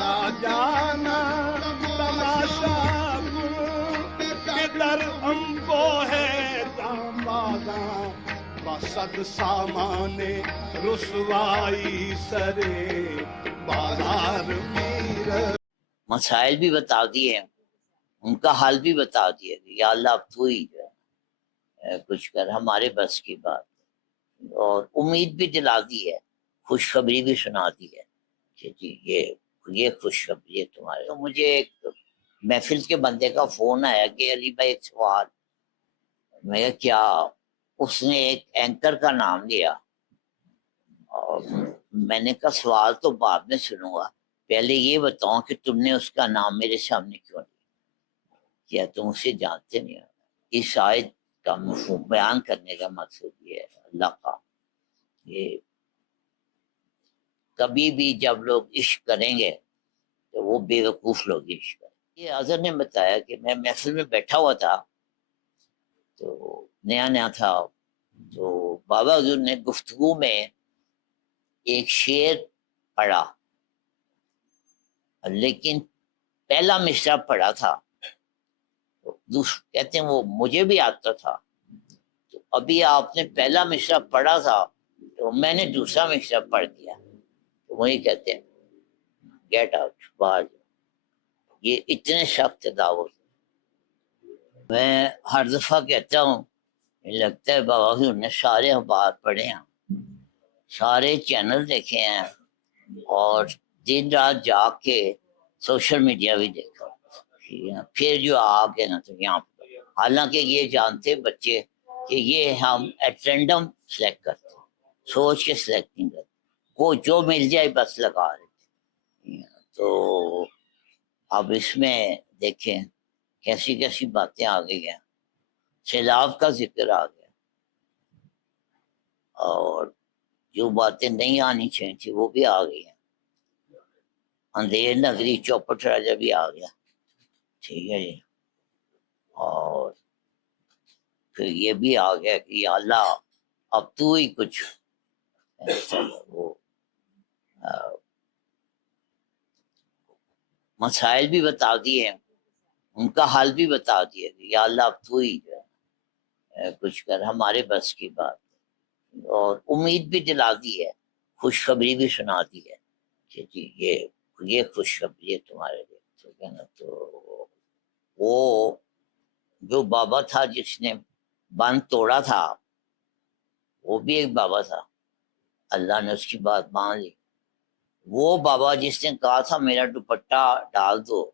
یا جانا تماشا کدھر ہم کو ہے جانبازاں بسد سامان رسوائی سرے بازار پیر. مسائل بھی بتا دیے، ان کا حل بھی بتا دیا کہ یا اللہ اب تو ہی جو ہے کچھ کر، ہمارے بس کی بات. اور امید بھی دلا دی ہے، خوشخبری بھی سنا دی ہے کہ جی یہ خوشخبری ہے تمہارے. تو مجھے ایک محفل کے بندے کا فون آیا کہ علی بھائی ایک سوال. میں کہا کیا؟ اس نے ایک اینکر کا نام لیا اور میں نے کہا سوال تو بعد میں سنوں گا، پہلے یہ بتاؤ کہ تم نے اس کا نام میرے سامنے کیوں لیا؟ کیا تم اسے جانتے نہیں ہو؟ اس آیت کا مفہوم بیان کرنے کا مقصد یہ ہے اللہ کا، یہ کبھی بھی جب لوگ عشق کریں گے تو وہ بے وقوف لوگ عشق کریں. یہ اظہر نے بتایا کہ میں محفل میں بیٹھا ہوا تھا تو نیا نیا تھا، تو بابا حضور نے گفتگو میں ایک شعر پڑھا، لیکن پہلا مصرع پڑھا تھا. کہتے ہیں وہ مجھے بھی آتا تھا، تو ابھی آپ نے پہلا مصرع پڑھا تھا تو میں نے دوسرا مصرع پڑھ دیا. تو وہی کہتے ہیں گیٹ آؤٹ، باہر جاؤ. یہ اتنے سخت دعوت. میں ہر دفعہ کہتا ہوں لگتا ہے بابا حضور نے سارے اخبار پڑھے ہیں، سارے چینل دیکھے ہیں، اور دن رات جاگ کے سوشل میڈیا بھی دیکھا، پھر جو آ کے نا تو یہاں پر. حالانکہ یہ جانتے بچے کہ یہ ہم ایٹ رینڈم سلیکٹ کرتے، سوچ کے سلیکٹ نہیں کرتے، وہ جو مل جائے بس لگا دیتے. تو اب اس میں دیکھیں کیسی کیسی باتیں آ گئی ہیں. سیلاب کا ذکر آ گیا، اور جو باتیں نہیں آنی چاہیے تھی وہ بھی آ گئی ہیں. اندھیر نگری چوپٹ راجا بھی آ گیا، ٹھیک ہے جی. اور پھر یہ بھی آ گیا کہ یا اللہ اب تو ہی کچھ وہ مسائل بھی بتا دیے، ان کا حل بھی بتا دیا کہ یا اللہ اب تو ہی جو ہے کچھ کر، ہمارے بس کی بات. اور امید بھی دلا دی ہے، خوشخبری بھی سنا دی ہے کہ جی یہ خوشخبری ہے تمہارے لیے. ٹھیک ہے نا. تو وہ جو بابا تھا جس نے بند توڑا تھا وہ بھی ایک بابا تھا، اللہ نے اس کی بات مان لی. وہ بابا جس نے کہا تھا میرا دوپٹہ ڈال دو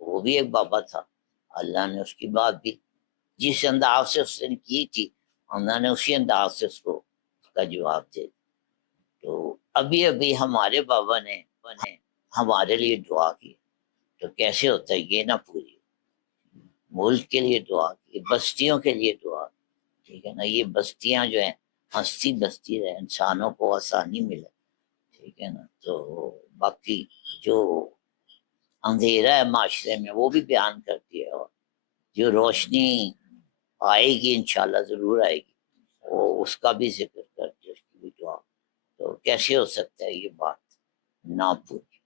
وہ بھی ایک بابا تھا، اللہ نے اس کی بات بھی جس انداز سے اس نے کی تھی اللہ نے اسی انداز سے اس کو اس کا جواب دے. تو ابھی ابھی ہمارے بابا نے ہمارے لیے دعا کی، تو کیسے ہوتا ہے یہ نہ پوری، ملک کے لیے دعا کی، بستیوں کے لیے دعا کی. ٹھیک ہے نا. یہ بستیاں جو ہیں ہستی بستی رہے، انسانوں کو آسانی ملے. ٹھیک ہے نا. تو باقی جو اندھیرا ہے معاشرے میں وہ بھی بیان کرتی ہے، اور جو روشنی آئے گی انشاءاللہ ضرور آئے گی، وہ اس کا بھی ذکر کرتی ہے، اس کی بھی دعا. تو کیسے ہو سکتا ہے یہ بات نہ پوری.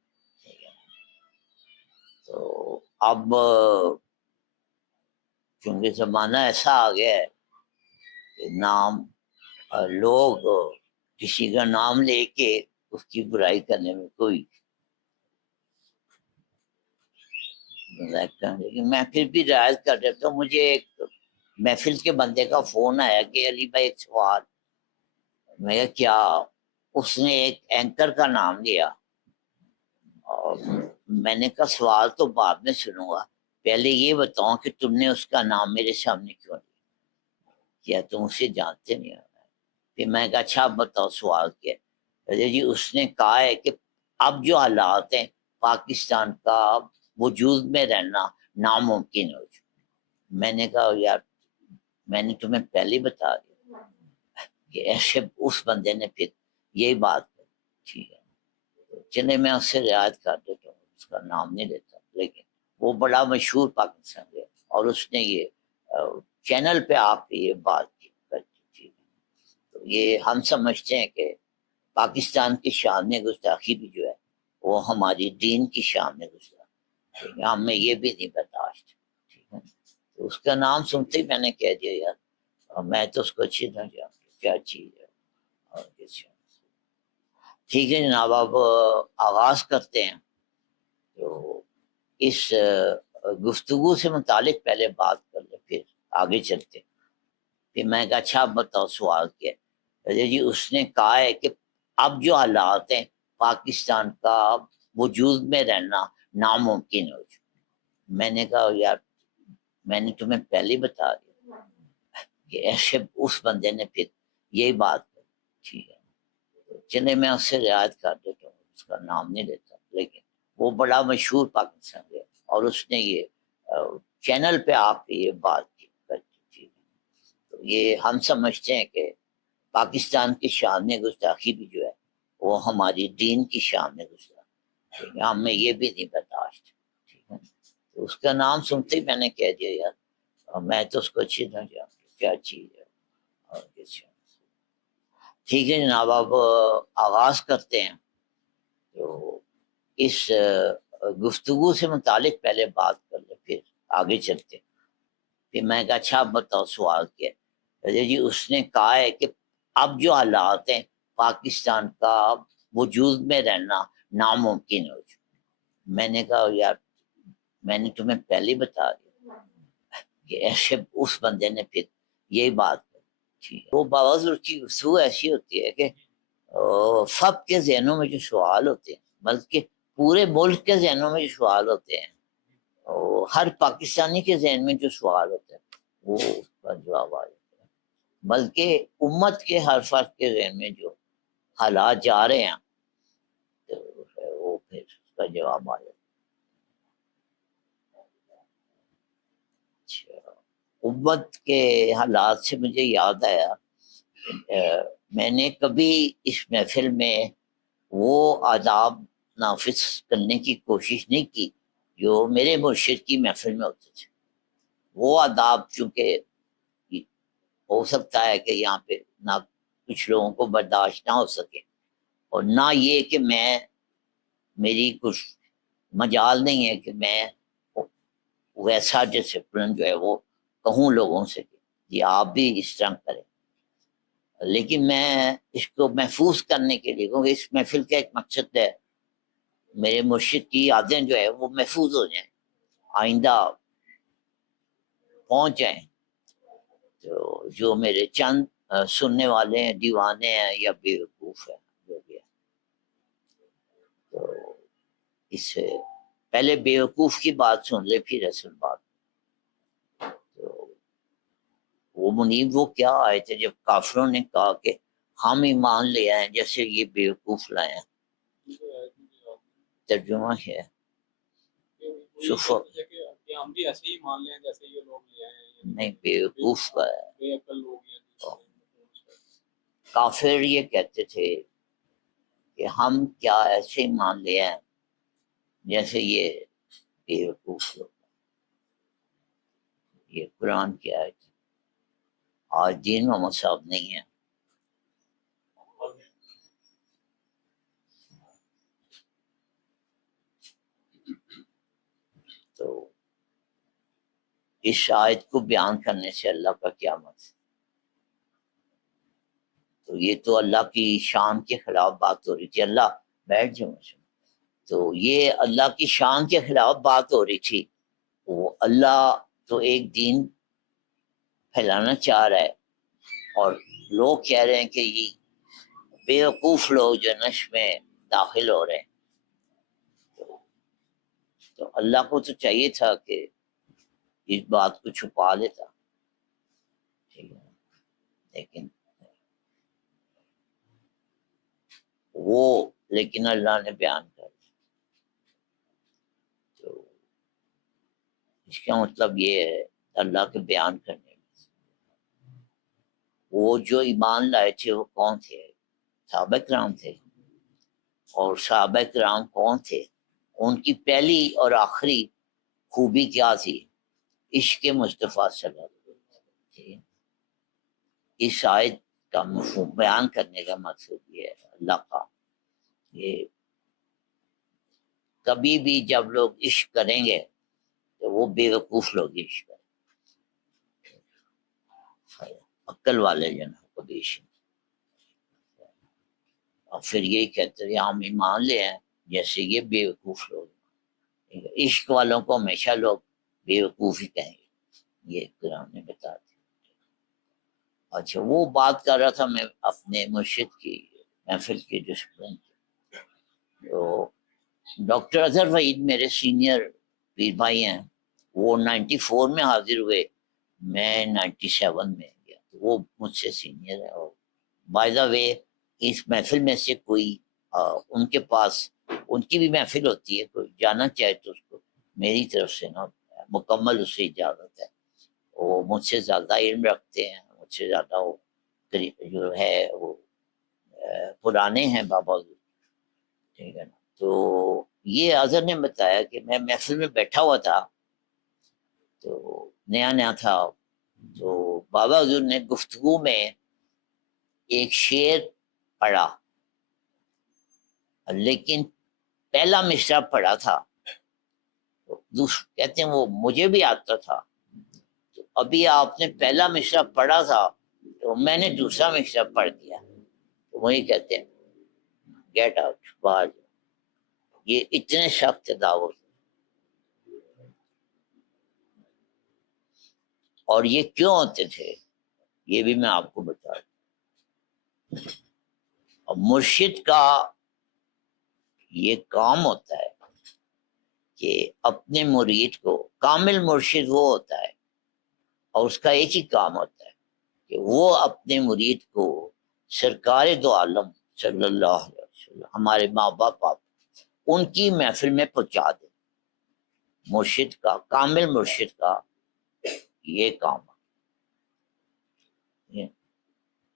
تو اب چونکہ زمانہ ایسا آ گیا ہے کہ نام لوگ کسی کا نام لے کے اس کی برائی کرنے میں کوئی، لیکن میں پھر بھی رعایت کر دیتا ہوں. مجھے ایک محفل کے بندے کا فون آیا کہ علی بھائی ایک سوال. میں کہا کیا؟ اس نے ایک اینکر کا نام لیا اور میں نے کہا سوال تو بعد میں سنوں گا، پہلے یہ بتاؤ کہ تم نے اس کا نام میرے سامنے کیوں لیا؟ کیا تم اسے جانتے نہیں ہو؟ پھر میں کہا اچھا اب بتاؤ سوال کیا؟ جی اس نے کہا ہے کہ اب جو حالات ہیں پاکستان کا وجود میں رہنا ناممکن ہو چکا. میں نے کہا یار میں نے تمہیں پہلے بتا دیا کہ ایسے اس بندے نے پھر یہی بات کی. ٹھیک ہے چلے میں اس سے رعایت کر دیتا ہوں، اس کا نام نہیں لیتا، لیکن وہ بڑا مشہور پاکستان ہے اور اس نے یہ چینل پہ آپ یہ بات کی. تو یہ ہم سمجھتے ہیں کہ پاکستان کی شان گستاخی بھی جو ہے وہ ہماری دین کی شان میں گزرا، ٹھیک ہے، ہمیں یہ بھی نہیں برداشت، ٹھیک ہے۔ تو اس کا نام سنتے ہی میں نے کہہ دیا یار، اور میں تو اس کو اچھی طرح جانتا ہوں کیا چیز ہے اور کس۔ ٹھیک ہے جناب، اب آغاز کرتے ہیں۔ تو اس گفتگو سے متعلق پہلے بات کر لیں، پھر آگے چلتے ہیں۔ پھر میں کہا اچھا بتاؤ سوال کیا ہے؟ جی اس نے کہا ہے کہ اب جو حالات ہیں پاکستان کا وجود میں رہنا ناممکن ہو چکا۔ میں نے کہا یار میں نے تمہیں پہلے بتا دیا کہ ایسے اس بندے نے پھر یہی بات کری، ٹھیک ہے، چلے میں اس سے رعایت کر دیتا ہوں، اس کا نام نہیں لیتا، لیکن وہ بڑا مشہور پاکستان ہے اور اس نے یہ چینل پہ آپ یہ بات کی، تو یہ ہم سمجھتے ہیں کہ پاکستان کی شان میں گستاخی بھی جو ہے وہ ہماری دین کی شان میں گزرا، ٹھیک ہے، ہمیں یہ بھی نہیں برداشت، ٹھیک ہے۔ تو اس کا نام سنتے ہی میں نے کہہ دیا یار، اور میں تو اس کو اچھی طرح جانتا ہوں کیا چیز ہے اور کس۔ ٹھیک ہے جناب، اب آغاز کرتے ہیں۔ تو اس گفتگو سے متعلق پہلے بات کر لیں، پھر آگے چلتے ہیں۔ پھر میں کہا اچھا بتاؤ سوال کیا ہے؟ جی اس نے کہا ہے کہ اب جو حالات ہیں پاکستان کا وجود میں رہنا ناممکن ہو چکا۔ میں نے کہا یار میں نے تمہیں پہلے بتا دیا کہ ایسے اس بندے نے پھر یہی بات کری، ٹھیک ہے۔ وہ باوض کی گفتگو ایسی ہوتی ہے کہ سب کے ذہنوں میں جو سوال ہوتے ہیں، بلکہ پورے ملک کے ذہنوں میں جو سوال ہوتے ہیں، ہر پاکستانی کے ذہن میں جو سوال ہوتے ہیں وہ اس کا جواب آ جاتا ہے، بلکہ امت کے ہر فرد کے ذہن میں جو حالات جا رہے ہیں تو وہ پھر اس کا جواب آ جاتا ہے۔ اچھا، امت کے حالات سے مجھے یاد آیا، میں نے کبھی اس محفل میں وہ آداب نافذ کرنے کی کوشش نہیں کی جو میرے مرشد کی محفل میں ہوتے تھے۔ وہ آداب چونکہ ہو سکتا ہے کہ یہاں پہ نہ کچھ لوگوں کو برداشت نہ ہو سکے، اور نہ یہ کہ میری کچھ مجال نہیں ہے کہ میں ویسا ڈسپلن جو ہے وہ کہوں لوگوں سے کہ یہ آپ بھی اس طرح کریں، لیکن میں اس کو محفوظ کرنے کے لیے، کیونکہ اس محفل کا ایک مقصد ہے میرے مرشد کی یادیں جو ہے وہ محفوظ ہو جائیں، آئندہ پہنچ جائیں، تو جو میرے چند سننے والے ہیں دیوانے ہیں یا بیوقوف ہیں جو بھی ہے، تو اس سے پہلے بیوقوف کی بات سن لے پھر اصل بات۔ تو وہ منیب وہ کیا آئے تھے جب کافروں نے کہا کہ ہم ایمان لے آئے جیسے یہ بیوقوف لائے ہیں، ترجمہ ہے ہم بھی ایسے ہی مان لیں جیسے یہ لوگ لے آئے، نہیں بیوقوف کا ہے۔ کافر یہ کہتے تھے کہ ہم کیا ایسے ہی مان لے آئے جیسے یہ بیوقوف لوگ۔ یہ قرآن کی آیت ہے، آج دین محمد صاحب نہیں ہے۔ تو اس آیت کو بیان کرنے سے اللہ کا کیا مقصد؟ تو یہ تو اللہ کی شان کے خلاف بات ہو رہی تھی۔ اللہ بیٹھ جاؤ، تو یہ اللہ کی شان کے خلاف بات ہو رہی تھی۔ وہ اللہ تو ایک دین پھیلانا چاہ رہا ہے، اور لوگ کہہ رہے ہیں کہ یہ بیوقوف لوگ جو نش میں داخل ہو رہے ہیں، تو اللہ کو تو چاہیے تھا کہ اس بات کو چھپا لیتا، ٹھیک ہے، لیکن لیکن اللہ نے بیان کر دیا۔ تو اس کا مطلب یہ ہے اللہ کے بیان کرنے میں وہ جو ایمان لائے تھے وہ کون تھے؟ صحابہ کرام تھے۔ اور صحابہ کرام کون تھے؟ ان کی پہلی اور آخری خوبی کیا تھی؟ عشق مصطفیٰ صلی اللہ علیہ وسلم۔ اس آیت کا مفہوم بیان کرنے کا مقصد یہ ہے اللہ کا، یہ کبھی بھی جب لوگ عشق کریں گے تو وہ بیوقوف لوگ عشق کریں، عقل والے جو نا کبھی عشق، اور پھر یہی کہتے ہیں ہم ایمان لے ہیں جیسے یہ بیوقوف لوگ، عشق والوں کو ہمیشہ لوگ بیوقوف ہی کہیں گے، یہ قرآن نے بتا دیا۔ اچھا وہ بات کر رہا تھا میں اپنے مرشد کی محفل کی ڈسپلن کی، تو ڈاکٹر اظہر وحید میرے سینئر پیر بھائی ہیں، وہ 94 میں حاضر ہوئے، میں 97 میں گیا، وہ مجھ سے سینئر ہے، اور بائی دا وے اس محفل میں سے کوئی ان کے پاس ان کی بھی محفل ہوتی ہے، کوئی جانا چاہے تو اس کو میری طرف سے نا مکمل اسے اجازت ہے، وہ مجھ سے زیادہ علم رکھتے ہیں، مجھ سے زیادہ وہ جو ہے وہ پرانے ہیں بابا، ٹھیک ہے نا۔ تو یہ اظہر نے بتایا کہ میں محفل میں بیٹھا ہوا تھا، تو نیا نیا تھا، تو بابا حضور نے گفتگو میں ایک شعر پڑھا، لیکن پہلا مصرع پڑھا تھا، کہتے ہیں وہ مجھے بھی آتا تھا، تو ابھی آپ نے پہلا مصرع پڑھا تھا تو میں نے دوسرا مصرع پڑھ دیا، تو وہی کہتے ہیں گیٹ آؤٹ، باہر جاؤ۔ یہ اتنے سخت دعوت، اور یہ کیوں ہوتے تھے یہ بھی میں آپ کو بتا دوں۔ اور مرشد کا یہ کام ہوتا ہے کہ اپنے مرید کو، کامل مرشد وہ ہوتا ہے اور اس کا ایک ہی کام ہوتا ہے کہ وہ اپنے مرید کو سرکار دو عالم صلی اللہ علیہ وسلم، ہمارے ماں باپ ان کی محفل میں پہنچا دے۔ مرشد کا، کامل مرشد کا یہ کام ہے۔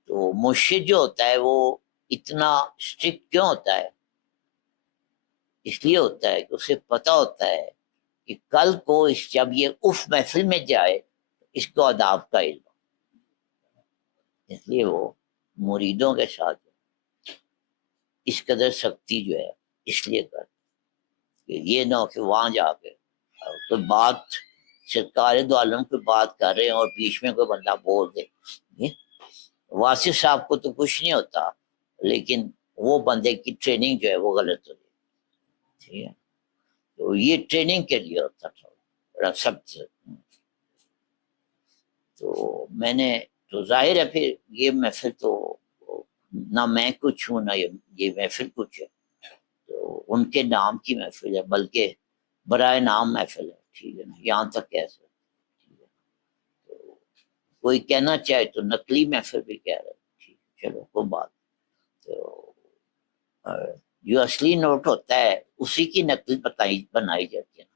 تو مرشد جو ہوتا ہے وہ اتنا اسٹرکٹ کیوں ہوتا ہے؟ اس لیے ہوتا ہے کہ اسے پتہ ہوتا ہے کہ کل کو جب یہ اف محفل میں جائے اس کو آداب کا علم، اس لیے وہ مریدوں کے ساتھ اس قدر سختی جو ہے اس لیے کر کہ یہ نہ ہو کہ وہاں جا کے کوئی بات سرکار دو عالم کی بات کر رہے ہیں اور بیچ میں کوئی بندہ بول دے۔ واسف صاحب کو تو کچھ نہیں ہوتا، لیکن وہ بندے کی ٹریننگ جو ہے وہ غلط ہو جائے، ٹھیک ہے، تو یہ ٹریننگ کے لیے ہوتا تھا سب سے۔ تو میں نے تو ظاہر ہے پھر یہ محفل تو نہ میں کچھ ہوں نہ یہ محفل کچھ ہے، تو ان کے نام کی محفل ہے، بلکہ برائے نام محفل ہے، ٹھیک ہے نا، یہاں تک کیسے کوئی کہنا چاہے تو نقلی محفل بھی کہہ رہے، ٹھیک ہے، چلو کوئی بات۔ تو جو اصلی نوٹ ہوتا ہے اسی کی نقل بنائی جاتی ہے،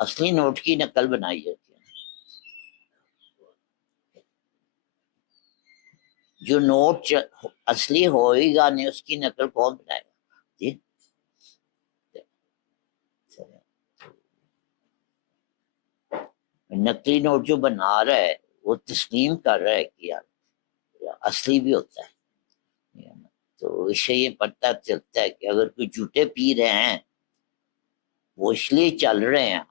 اصلی نوٹ کی نقل بنائی جاتی ہے۔ جو نوٹ اصلی ہوئے گا نہیں اس کی نقل کون بنائے گا؟ جی نقلی نوٹ جو بنا رہا ہے وہ تسلیم کر رہا ہے کہ یار اصلی بھی ہوتا ہے، تو اس سے یہ پتہ چلتا ہے کہ اگر کوئی جھوٹے پی رہے ہیں وہ اس لیے چل رہے ہیں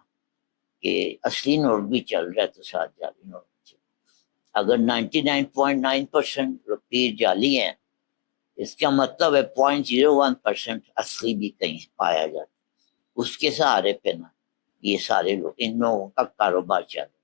کہ اصلی نوٹ بھی چل رہا ہے تو ساتھ جعلی نوٹ بھی چل رہا ہے۔ اگر 99.9% پیر جعلی ہیں اس کا مطلب ہے 0.01% اصلی بھی کہیں پایا جاتا ہے، اس کے سہارے پہ نا یہ سارے لوگ ان لوگوں کا کاروبار چل رہا ہے۔